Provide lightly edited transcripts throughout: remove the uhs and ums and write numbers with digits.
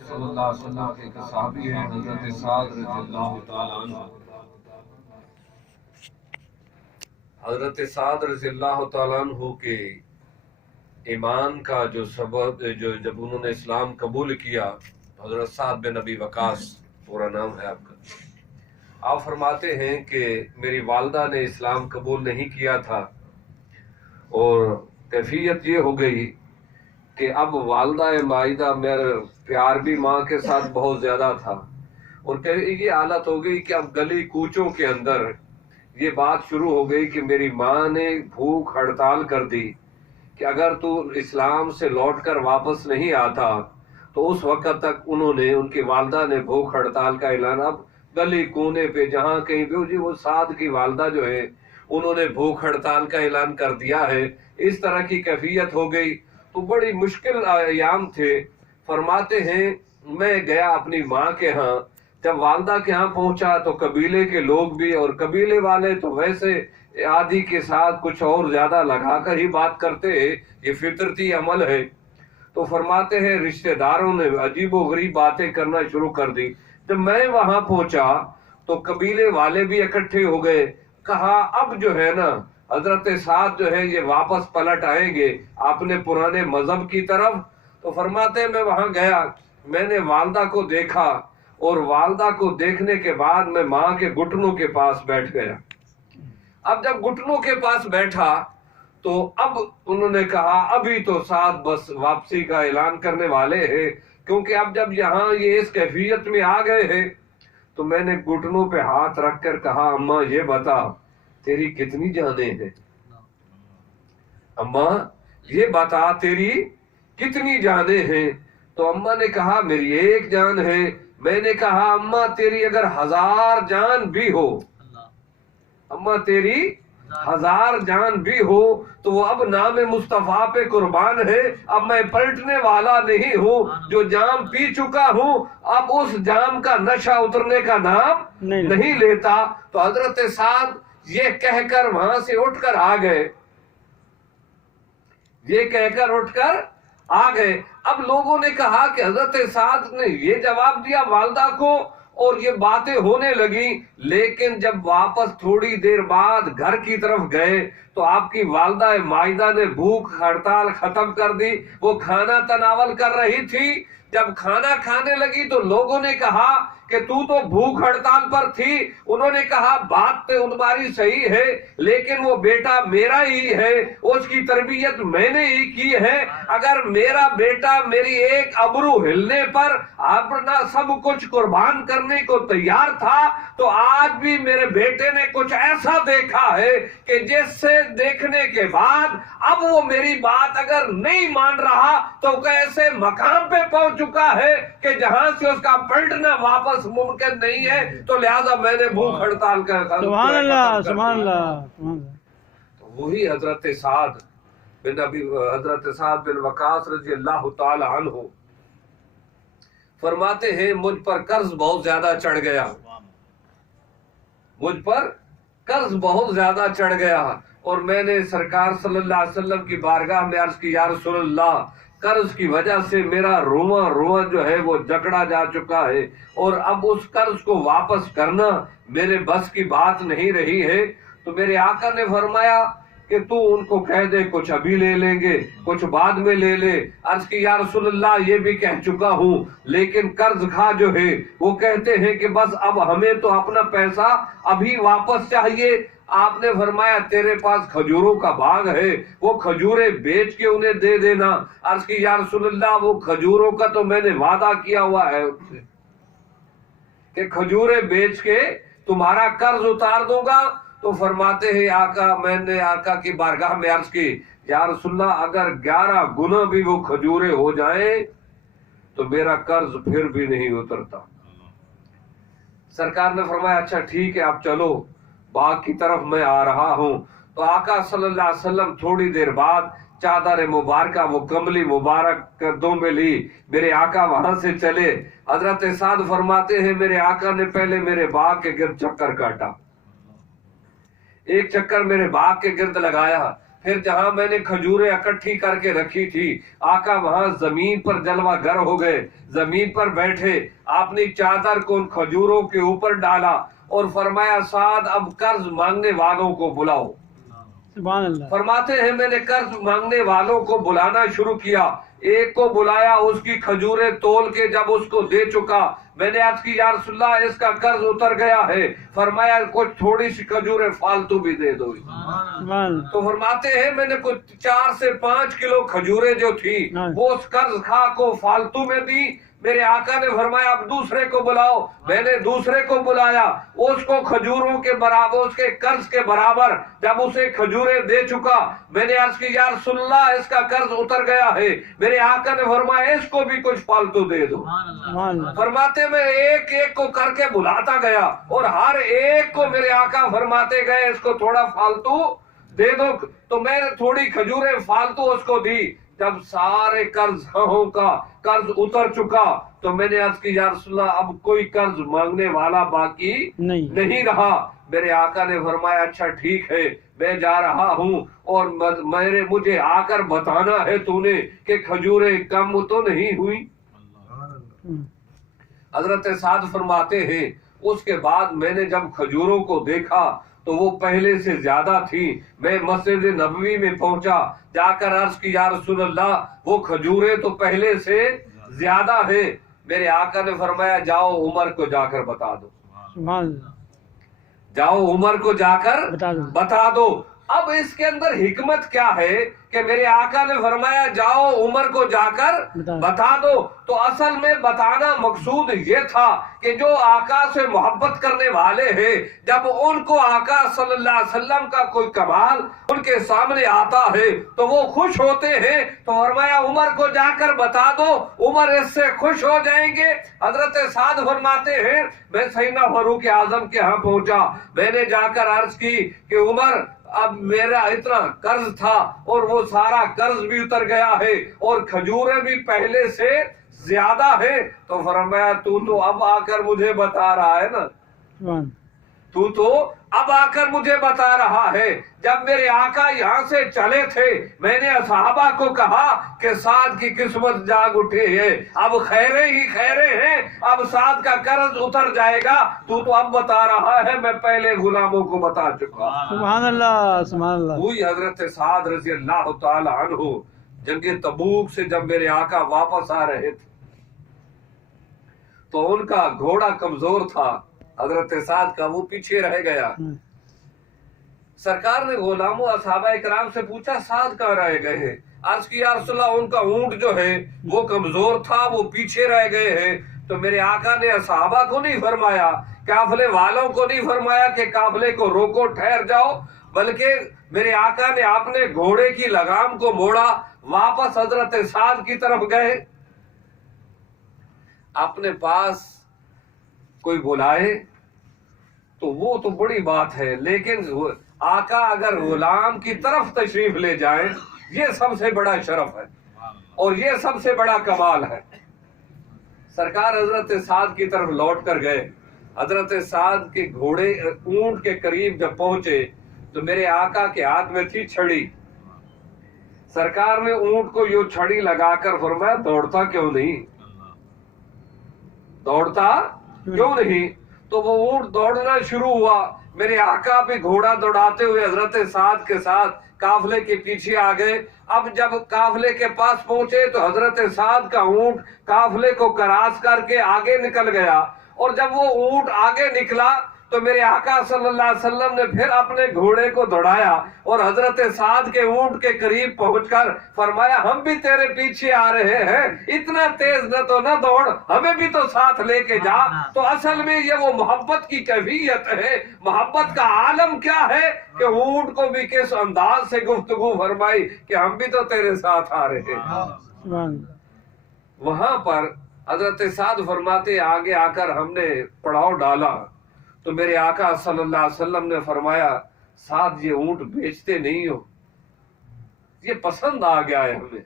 صلی اللہ علیہ وسلم کے ایک صحابی ہیں حضرت سعد رضی اللہ تعالیٰ عنہ. حضرت سعد رضی اللہ تعالیٰ عنہ کے ایمان کا جو سبب جب انہوں نے اسلام قبول کیا، حضرت سعد بن ابی وقاص پورا نام ہے آپ کا، آپ فرماتے ہیں کہ میری والدہ نے اسلام قبول نہیں کیا تھا اور کیفیت یہ ہو گئی کہ اب والدہ مائدہ میرا پیار بھی ماں کے ساتھ بہت زیادہ تھا، اور یہ حالت ہو گئی کہ اب گلی کوچوں کے اندر یہ بات شروع ہو گئی کہ میری ماں نے بھوک ہڑتال کر دی کہ اگر تو اسلام سے لوٹ کر واپس نہیں آتا تو اس وقت تک انہوں نے، ان کی والدہ نے بھوک ہڑتال کا اعلان، اب گلی کونے پہ جہاں کہیں بھی وہ سعد کی والدہ جو ہے انہوں نے بھوک ہڑتال کا اعلان کر دیا ہے. اس طرح کی کیفیت ہو گئی تو بڑی مشکل ایام تھے. فرماتے ہیں میں گیا اپنی ماں کے ہاں، جب والدہ کے ہاں پہنچا تو قبیلے کے لوگ بھی، اور قبیلے والے تو ویسے آدھی کے ساتھ کچھ اور زیادہ لگا کر ہی بات کرتے ہیں، یہ فطرتی عمل ہے. تو فرماتے ہیں رشتہ داروں نے عجیب و غریب باتیں کرنا شروع کر دی. جب میں وہاں پہنچا تو قبیلے والے بھی اکٹھے ہو گئے. کہا اب جو ہے نا حضرت سعد جو ہے یہ واپس پلٹ آئیں گے اپنے پرانے مذہب کی طرف. تو فرماتے ہیں میں وہاں گیا، میں نے والدہ کو دیکھا، اور والدہ کو دیکھنے کے بعد میں ماں کے گھٹنوں کے پاس بیٹھ گیا. اب جب گھٹنوں کے پاس بیٹھا تو اب انہوں نے کہا ابھی تو سعد بس واپسی کا اعلان کرنے والے ہیں، کیونکہ اب جب یہاں یہ اس کیفیت میں آ گئے ہیں. تو میں نے گھٹنوں پہ ہاتھ رکھ کر کہا اماں یہ بتا تیری کتنی جانیں ہیں؟ اماں یہ بتا تیری کتنی جانیں ہیں؟ تو اماں نے کہا میری ایک جان ہے. میں نے کہا اماں تیری اگر 1000 جان بھی ہو، اماں تیری 1000 جان بھی ہو تو وہ اب نام مصطفیٰ پہ قربان ہے. اب میں پلٹنے والا نہیں ہوں، جو جام پی چکا ہوں اب اس جام کا نشہ اترنے کا نام نہیں لیتا. تو حضرت سعد یہ کہہ کر وہاں سے اٹھ کر آ گئے، یہ کہہ کر اٹھ کر آ گئے. اب لوگوں نے کہا کہ حضرت سعد نے یہ جواب دیا والدہ کو، اور یہ باتیں ہونے لگی. لیکن جب واپس تھوڑی دیر بعد گھر کی طرف گئے تو آپ کی والدہ مائدہ نے بھوک ہڑتال ختم کر دی. وہ کھانا تناول کر رہی تھی. جب کھانا کھانے لگی تو لوگوں نے کہا کہ تو بھوک ہڑتال پر تھی. انہوں نے کہا بات تو تمہاری صحیح ہے، لیکن وہ بیٹا میرا ہی ہے، اس کی تربیت میں نے ہی کی ہے. اگر میرا بیٹا میری ایک ابرو ہلنے پر اپنا سب کچھ قربان کرنے کو تیار تھا تو آج بھی میرے بیٹے نے کچھ ایسا دیکھا ہے کہ جس سے دیکھنے کے بعد اب وہ میری بات اگر نہیں مان رہا تو ایسے مقام پہ پہنچ چکا ہے کہ جہاں سے اس کا پلٹنا واپس ممکن نہیں ہے. تو لہذا میں نے بھوک ہڑتال کا سبحان اللہ سبحان اللہ. تو وہی حضرت سعد بن وقاص رضی اللہ تعالی عنہ فرماتے ہیں مجھ پر قرض بہت زیادہ چڑھ گیا، مجھ پر قرض بہت زیادہ چڑھ گیا، اور میں نے سرکار صلی اللہ علیہ وسلم کی بارگاہ میں عرض کی یا رسول اللہ قرض کی وجہ سے میرا رواں جو ہے وہ جکڑا جا چکا ہے، اور اب اس قرض کو واپس کرنا میرے بس کی بات نہیں رہی ہے. تو میرے آقا نے فرمایا کہ تو ان کو کہہ دے کچھ ابھی لے لیں گے کچھ بعد میں لے لے. عرض کی یا رسول اللہ یہ بھی کہہ چکا ہوں، لیکن قرض کھا جو ہے وہ کہتے ہیں کہ بس اب ہمیں تو اپنا پیسہ ابھی واپس چاہیے. آپ نے فرمایا تیرے پاس کھجوروں کا باغ ہے، وہ کھجوریں بیچ کے انہیں دے دینا. عرض کی یا رسول اللہ وہ کھجوروں کا تو میں نے وعدہ کیا ہوا ہے ان سے کہ کھجوریں بیچ کے تمہارا قرض اتار دوں گا. تو فرماتے ہیں آقا، میں نے آقا کی بارگاہ میں عرض کی یا رسول اللہ اگر 11 گنا بھی وہ کھجوریں ہو جائیں تو میرا قرض پھر بھی نہیں اترتا. سرکار نے فرمایا اچھا ٹھیک ہے آپ چلو باغ کی طرف میں آ رہا ہوں. تو آقا صلی اللہ علیہ وسلم تھوڑی دیر بعد چادر مبارکہ وہ کملی مبارک کردوں میں لی، میرے آقا وہاں سے چلے. حضرت سعد فرماتے ہیں میرے آقا نے پہلے میرے باغ کے گرد چکر کاٹا، ایک چکر میرے باغ کے گرد لگایا. پھر جہاں میں نے کھجوریں اکٹھی کر کے رکھی تھی آقا وہاں زمین پر جلوہ گر ہو گئے، زمین پر بیٹھے، آپ نے چادر کو ان کھجوروں کے اوپر ڈالا اور فرمایا سعد اب قرض مانگنے والوں کو بلاؤ۔ سبحان اللہ۔ فرماتے ہیں میں نے قرض مانگنے والوں کو بلانا شروع کیا، ایک کو بلایا، اس کی کھجوریں تول کے جب اس کو دے چکا، میں نے عرض کی یا رسول اللہ اس کا قرض اتر گیا ہے، فرمایا کچھ تھوڑی سی کھجوریں فالتو بھی دے دو۔ سبحان اللہ۔ تو فرماتے ہیں میں نے کچھ 4 سے 5 کلو کھجوریں جو تھی وہ اس قرض خواہ کو فالتو میں دی۔ میرے آقا نے فرمایا اب دوسرے کو بلاؤ، میں نے دوسرے کو بلایا، اس کو کھجوروں کے برابر، اس کے قرض کے برابر جب اسے کھجوریں دے چکا، میں نے عرض کی یا رسول اللہ اس کا قرض اتر گیا ہے، میرے آقا نے فرمایا اس کو بھی کچھ فالتو دے دو۔ سبحان اللہ۔ فرماتے میں ایک ایک کو کر کے بلاتا گیا اور ہر ایک کو میرے آقا فرماتے گئے اس کو تھوڑا فالتو دے دو، تو میں نے تھوڑی کھجوریں فالتو اس کو دی۔ جب سارے قرض کا قرض اتر چکا تو میں نے عرض کی یا رسول اللہ اب کوئی قرض مانگنے والا باقی نہیں رہا۔ میرے آقا نے فرمایا اچھا ٹھیک ہے میں جا رہا ہوں اور مجھے آ کر بتانا ہے تو نے کہ کھجوریں کم تو نہیں ہوئی۔ حضرت سعد فرماتے ہیں اس کے بعد میں نے جب کھجوروں کو دیکھا تو وہ پہلے سے زیادہ تھی، میں مسجد نبوی میں پہنچا، جا کر عرض کی یا رسول اللہ وہ کھجوریں تو پہلے سے زیادہ ہیں۔ میرے آقا نے فرمایا جاؤ عمر کو جا کر بتا دو، سبحان اللہ۔ جاؤ عمر کو جا کر بتا دو۔ اب اس کے اندر حکمت کیا ہے کہ میرے آقا نے فرمایا جاؤ عمر کو جا کر بتا دو، تو اصل میں بتانا مقصود یہ تھا کہ جو آقا سے محبت کرنے والے ہیں جب ان کو آقا صلی اللہ علیہ وسلم کا کوئی کمال ان کے سامنے آتا ہے تو وہ خوش ہوتے ہیں، تو فرمایا عمر کو جا کر بتا دو، عمر اس سے خوش ہو جائیں گے۔ حضرت سعد فرماتے ہیں میں سیدنا فاروق اعظم کے ہاں پہنچا، میں نے جا کر عرض کی کہ عمر اب میرا اتنا قرض تھا اور وہ سارا قرض بھی اتر گیا ہے اور کھجوریں بھی پہلے سے زیادہ ہے، تو فرمایا تو اب آ کر مجھے بتا رہا ہے نا، تو اب آ کر مجھے بتا رہا ہے۔ جب میرے آقا یہاں سے چلے تھے میں نے صحابہ کو کہا کہ سعد کی قسمت جاگ اٹھے ہے، اب خیرے ہی خیرے ہیں، اب سعد کا قرض اتر جائے گا، تو اب بتا رہا ہے، میں پہلے غلاموں کو بتا چکا۔ سبحان اللہ، سبحان اللہ۔ وہی حضرت سعد رضی اللہ تعالی عنہ جنگ تبوک سے جب میرے آقا واپس آ رہے تھے تو ان کا گھوڑا کمزور تھا، حضرت سعد کا وہ پیچھے رہ گیا۔ سرکار نے غلاموں اصحابہ اکرام سے پوچھا سعد کہاں رہ گئے ہیں؟ عرض کی یا رسول اللہ ان کا اونٹ جو ہے وہ کمزور تھا، وہ پیچھے رہ گئے ہیں۔ تو میرے آقا نے صحابہ کو نہیں فرمایا، قافلے والوں کو نہیں فرمایا کہ قافلے کو روکو ٹھہر جاؤ، بلکہ میرے آقا نے اپنے گھوڑے کی لگام کو موڑا، واپس حضرت سعد کی طرف گئے۔ اپنے پاس کوئی بلائے تو وہ تو بڑی بات ہے، لیکن آقا اگر غلام کی طرف تشریف لے جائیں یہ سب سے بڑا شرف ہے اور یہ سب سے بڑا کمال ہے۔ سرکار حضرت سعد کی طرف لوٹ کر گئے، حضرت سعد کے گھوڑے اونٹ کے قریب جب پہنچے تو میرے آقا کے ہاتھ میں تھی چھڑی۔ سرکار نے اونٹ کو یوں چھڑی لگا کر فرمایا دوڑتا کیوں نہیں، دوڑتا کیوں نہیں؟ تو وہ اونٹ دوڑنا شروع ہوا، میرے آقا بھی گھوڑا دوڑاتے ہوئے حضرت سعد کے ساتھ قافلے کے پیچھے آ گئے۔ اب جب قافلے کے پاس پہنچے تو حضرت سعد کا اونٹ قافلے کو کراس کر کے آگے نکل گیا، اور جب وہ اونٹ آگے نکلا تو میرے آقا صلی اللہ علیہ وسلم نے پھر اپنے گھوڑے کو دوڑایا اور حضرت سعد کے اونٹ کے قریب پہنچ کر فرمایا ہم بھی تیرے پیچھے آ رہے ہیں، اتنا تیز نہ دوڑ، ہمیں بھی تو ساتھ لے کے جا۔ تو اصل میں یہ وہ محبت کی کیفیت ہے، محبت کا عالم کیا ہے کہ اونٹ کو بھی کس انداز سے گفتگو فرمائی کہ ہم بھی تو تیرے ساتھ آ رہے ہیں۔ وہاں پر حضرت سعد فرماتے آگے آ کر ہم نے پڑاؤ ڈالا تو میرے آقا صلی اللہ علیہ وسلم نے فرمایا سعد یہ اونٹ بیچتے نہیں ہو، یہ پسند آ گیا ہے ہمیں،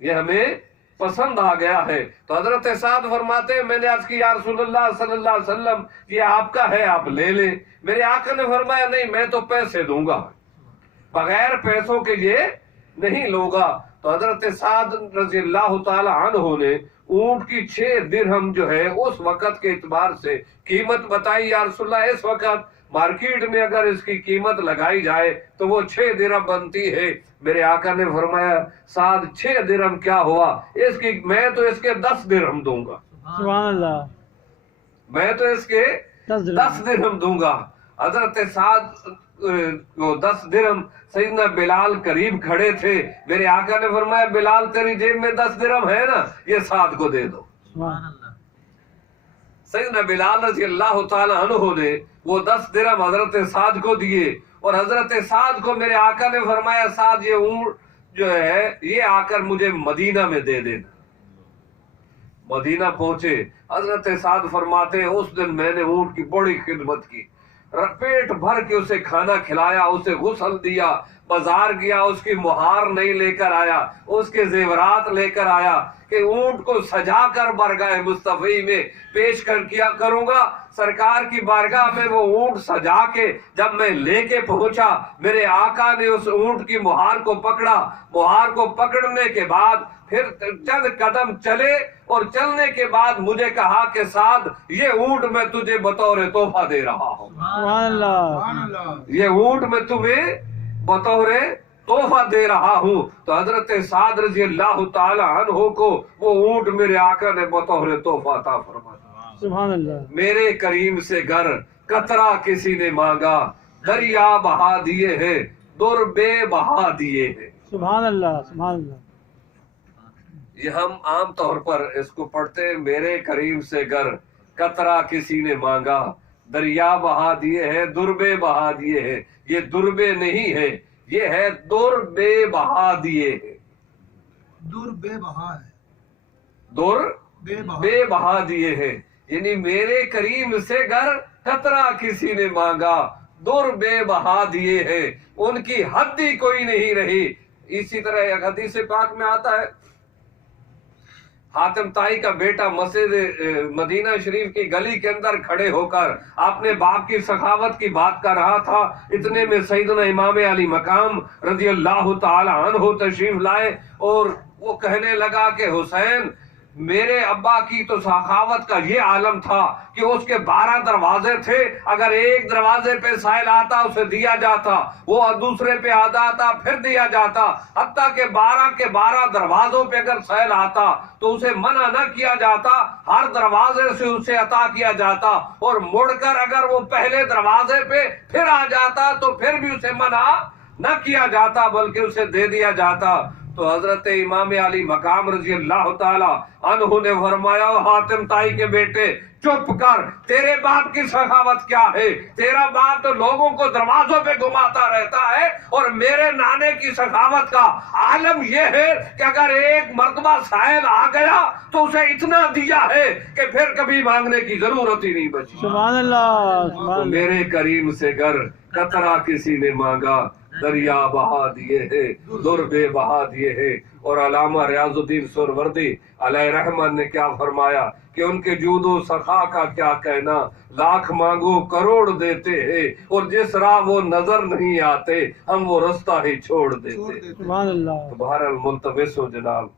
یہ ہمیں پسند آ گیا ہے۔ تو حضرت سعد فرماتے ہیں میں نے عرض کی یا رسول اللہ صلی اللہ علیہ وسلم یہ آپ کا ہے، آپ لے لیں۔ میرے آقا نے فرمایا نہیں میں تو پیسے دوں گا۔ بغیر پیسوں کے یہ نہیں لوگا. تو حضرت سعد رضی اللہ تعالی عنہ نے اونٹ کی 6 درہم جو ہے اس وقت کے اعتبار سے قیمت بتائی. یا رسول اللہ اس وقت مارکیٹ میں اگر اس کی قیمت لگائی جائے تو وہ 6 درہم بنتی ہے. میرے آقا نے فرمایا سعد 6 درہم کیا ہوا، اس کی میں تو اس کے 10 درہم دوں گا. سبحان اللہ. میں تو اس کے 10 درہم دوں گا. حضرت سعد کو 10 درہم. سیدنا بلال قریب کھڑے تھے. میرے آقا نے فرمایا بلال تیری جیب میں 10 درہم ہے نا، یہ سعد کو دے دو. سبحان اللہ. سیدنا بلال رضی اللہ تعالی عنہ نے وہ 10 درہم حضرت سعد کو دیے. اور حضرت سعد کو میرے آقا نے فرمایا سعد یہ اونٹ جو ہے یہ آ کر مجھے مدینہ میں دے دینا. مدینہ پہنچے. حضرت سعد فرماتے ہیں اس دن میں نے اونٹ کی بڑی خدمت کی، پیٹ بھر کے اسے کھانا کھلایا، اسے غسل دیا، بازار گیا، اس کی مہار نہیں لے کر آیا، اس کے زیورات لے کر آیا کہ اونٹ کو سجا کر بارگاہ مصطفی میں پیش کر کیا کروں گا. سرکار کی بارگاہ میں وہ اونٹ سجا کے جب میں لے کے پہنچا، میرے آقا نے اس اونٹ کی مہار کو پکڑا. مہار کو پکڑنے کے بعد پھر چند قدم چلے اور چلنے کے بعد مجھے کہا کہ سعد یہ اونٹ میں تجھے بطور تحفہ دے رہا ہوں. سبحان اللہ. یہ اونٹ میں تمہیں بطور تحفہ دے رہا ہوں. تو حضرت سعد رضی اللہ تعالی عنہ کو وہ اونٹ میرے آقا نے بطور تحفہ عطا فرمایا. سبحان اللہ. میرے کریم سے گر قطرہ کسی نے مانگا، دریا بہا دیے ہیں در بے بہا دیے ہیں. سبحان اللہ. سبحان اللہ. یہ ہم عام طور پر اس کو پڑھتے ہیں میرے کریم سے گر قطرہ کسی نے مانگا، دریا بہا دیے ہیں در بے بہا دیے ہیں. یہ در بے نہیں ہے، یہ ہے در بے بہا دیے ہیں. دور بے بہا ہے، در بے بہا. بے بہا دیے ہیں. یعنی میرے کریم سے گر قطرہ کسی نے مانگا، در بے بہا دیے ہیں. ان کی حد ہی کوئی نہیں رہی. اسی طرح ایک حدیث پاک میں آتا ہے حاتم طائی کا بیٹا مسجد مدینہ شریف کی گلی کے اندر کھڑے ہو کر اپنے باپ کی سخاوت کی بات کر رہا تھا. اتنے میں سیدنا امام علی مقام رضی اللہ تعالی عنہ تشریف لائے اور وہ کہنے لگا کہ حسین میرے ابا کی تو سخاوت کا یہ عالم تھا کہ اس کے 12 دروازے تھے. اگر ایک دروازے پہ سائل آتا اسے دیا جاتا، وہ دوسرے پہ آ جاتا پھر دیا جاتا، حتیٰ کہ 12 کے 12 دروازوں پہ اگر سائل آتا تو اسے منع نہ کیا جاتا، ہر دروازے سے اسے عطا کیا جاتا. اور مڑ کر اگر وہ پہلے دروازے پہ پھر آ جاتا تو پھر بھی اسے منع نہ کیا جاتا بلکہ اسے دے دیا جاتا. تو حضرت امام علی مقام رضی اللہ تعالی عنہ نے فرمایا حاتم طائی کے بیٹے چپ کر، تیرے باپ کی سخاوت کیا ہے؟ تیرا باپ تو لوگوں کو دروازوں پہ گھماتا رہتا ہے، اور میرے نانے کی سخاوت کا عالم یہ ہے کہ اگر ایک مرتبہ سائل آ گیا تو اسے اتنا دیا ہے کہ پھر کبھی مانگنے کی ضرورت ہی نہیں بچی. سبحان اللہ. تو سبحان اللہ. میرے کریم سے گر قطرہ کسی نے مانگا، دریا بہا دیے ہیں در بے بہا دیے ہیں. اور علامہ ریاض الدین سہروردی علیہ رحمت نے کیا فرمایا کہ ان کے جود و سخا کا کیا کہنا، لاکھ مانگو کروڑ دیتے ہیں، اور جس راہ وہ نظر نہیں آتے ہم وہ رستہ ہی چھوڑ دیتے. سبحان اللہ. بہرحال ملتمس ہو جناب